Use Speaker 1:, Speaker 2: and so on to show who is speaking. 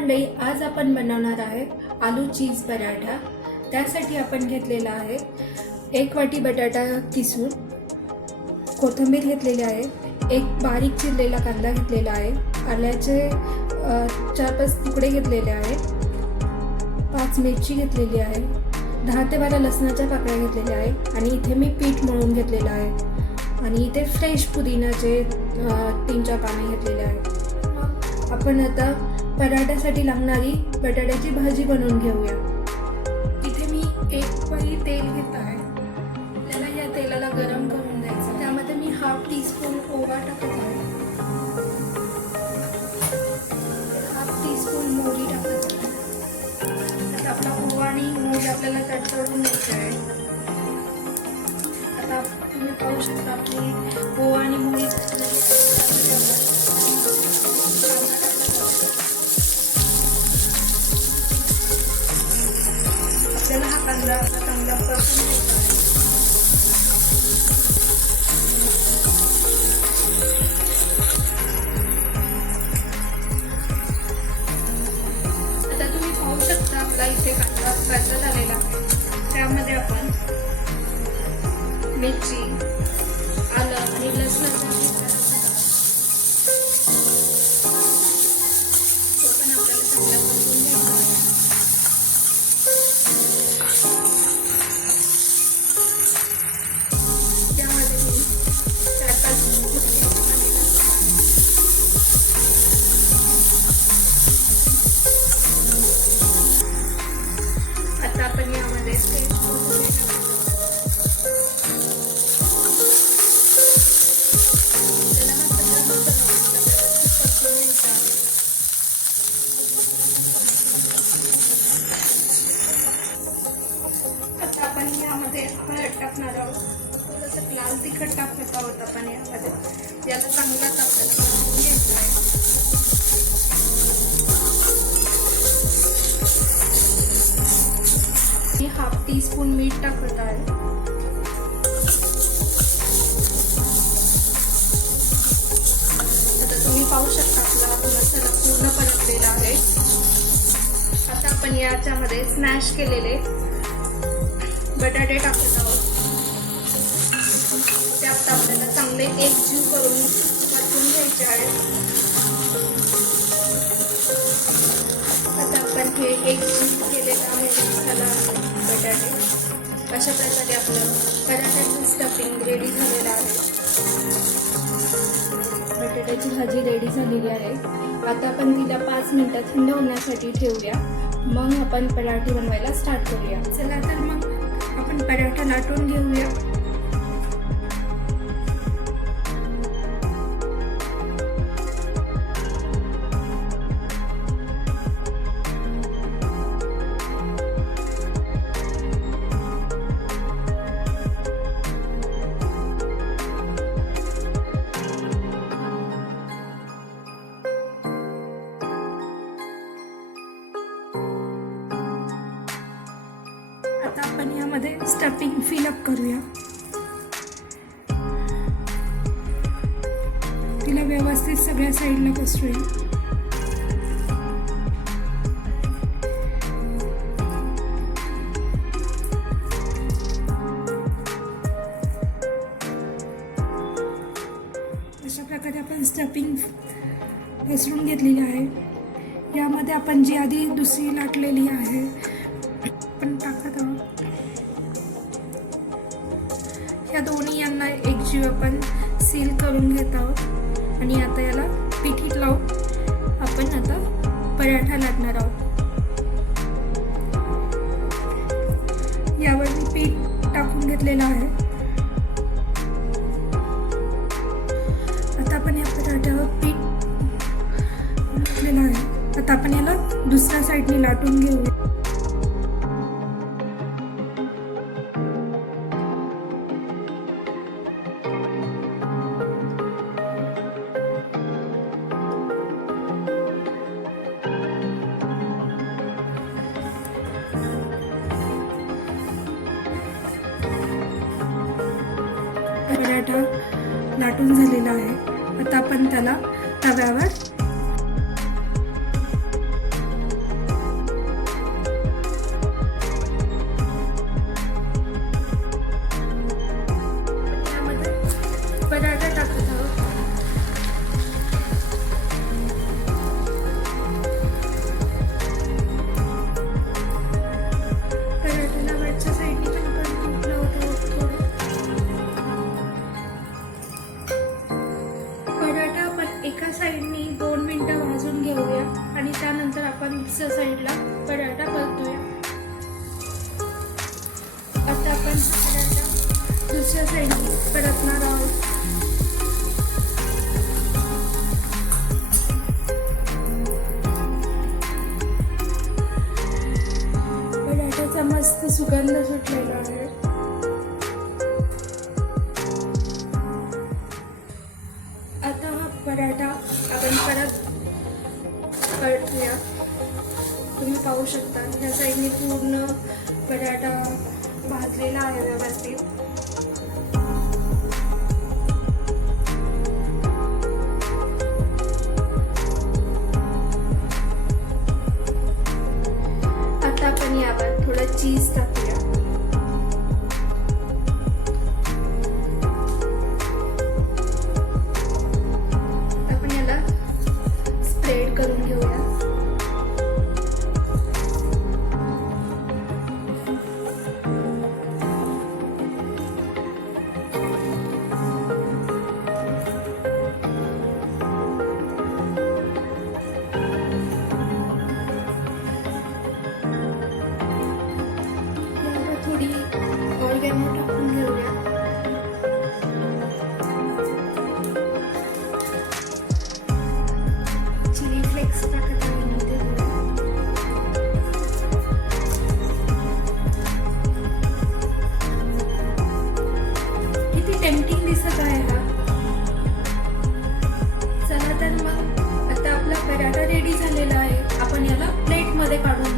Speaker 1: मंडळी आज आपण बनवणार आहे आलू चीज पराठा. त्यासाठी आपण घेतलेला आहे एक वाटी बटाटा किसून. कोथिंबीर घेतलेली आहे एक बारीक चिरलेला कांदा घेतलेला आहे. आल्याचे चार पाच तुकडे घेतलेले आहे. पाच मिरची घेतलेली आहे. दहा ते बारा लसणाच्या पाकळ्या घेतलेल्या आहे आणि इथे मी पीठ मळून घेतलेलं आहे. आणि इथे फ्रेश पुदिनाचे तीन चार पाने घेतलेले आहे. आपण आता पराठ्यासाठी लागणारी बटाट्याची भाजी बनवून घेऊया. इथे मी एक पही तेल घेत आहे. त्याला या तेलाला गरम करून द्यायचं. त्यामध्ये मी हाफ टी स्पून ओवा टाकत आहे. हाफ टी स्पून मोहरी टाकत आहे. आता आपला ओवा आणि मोहरी आपल्याला तडतडून द्यायचं आहे. आता तुम्ही पाहू शकता आपली ओवा आणि मोहरी कांदा आता चांगला परतून घ्यायचा आता तुम्ही पाहू शकता आपला इथे कांदा फ्राय झालेला आहे. त्यामध्ये आपण मिरची आलं आणि लसणाचा यामध्ये हळद टाकणार आहोत. थोडंसं लाल तिखट टाकत आहोत आपण यामध्ये. याला चांगलाच आपल्याला घ्यायचं आहे मी हाफ टीस्पून मीठ टाकत आहे. आता तुम्ही पाहू शकता आपला मसाला पूर्ण परतलेला आहे. आता आपण याच्यामध्ये स्मॅश केलेले बटाटे टाकत आहोत ते आता आपल्याला चांगले एकजीव करून परतून घ्यायचे आहे. आता आपण हे एकजीव केलेलं आहे. मसाला बटाटे. अशा प्रकारे आपलं बटाट्याचं स्टफिंग रेडी झालेलं आहे. बटाट्याची भाजी रेडी झालेली आहे. आता आपण तिला पाच मिनटं थंड होण्यासाठी ठेवूया. मग आपण पराठे बनवायला स्टार्ट करूया. चला तर मग आपण पराठा लाटून घेऊया. स्टफिंग फिलअप करूया. तिला व्यवस्थित सगळ्या साईडला पसरूया अशा प्रकारे आपण स्टफिंग पसरून घेतलेली आहे. यामध्ये आपण जी आधी दुसरी लाटलेली आहे आपण टाकत आहोत. ह्या दोन्ही यांना एकजीव आपण सील करून घेत आहोत. आणि आता याला पिठीत लावून आपण आता पराठा लाटणार आहोत. यावर मी पीठ टाकून घेतलेलं आहे. आता आपण या पराठ्यावर पीठ टाकलेलं आहे. आता आपण याला दुसऱ्या साईडने लाटून घेऊया. पराठा लाटून झालेला आहे. आता आपण त्याला तव्यावर साईडला पराठा परतूया आता आपण हा पराठा दुसऱ्या साईडने परतणार आहोत. पराठ्याचा मस्त सुगंध सुटलेला आहे. आता हा पराठा आपण परत परतूया तुम्ही पाहू शकता. ह्या साईडने पूर्ण बटाटा भाजलेला आहे व्यवस्थित. पेंटिंग दिसत आहे हा चला तर मग आता आपला पराठा रेडी झालेला आहे. आपण याला प्लेटमध्ये काढून